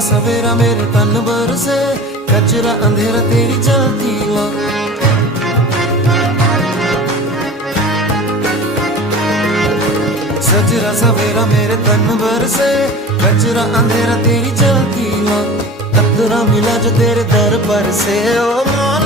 सवेरा मेरे तन बरसे, कचरा अंधेरा तेरी जलती ला। सजरा सवेरा मेरे तन बरसे, कचरा अंधेरा तेरी जलती ला। कतरा मिला जो तेरे दर पर से, ओ मौला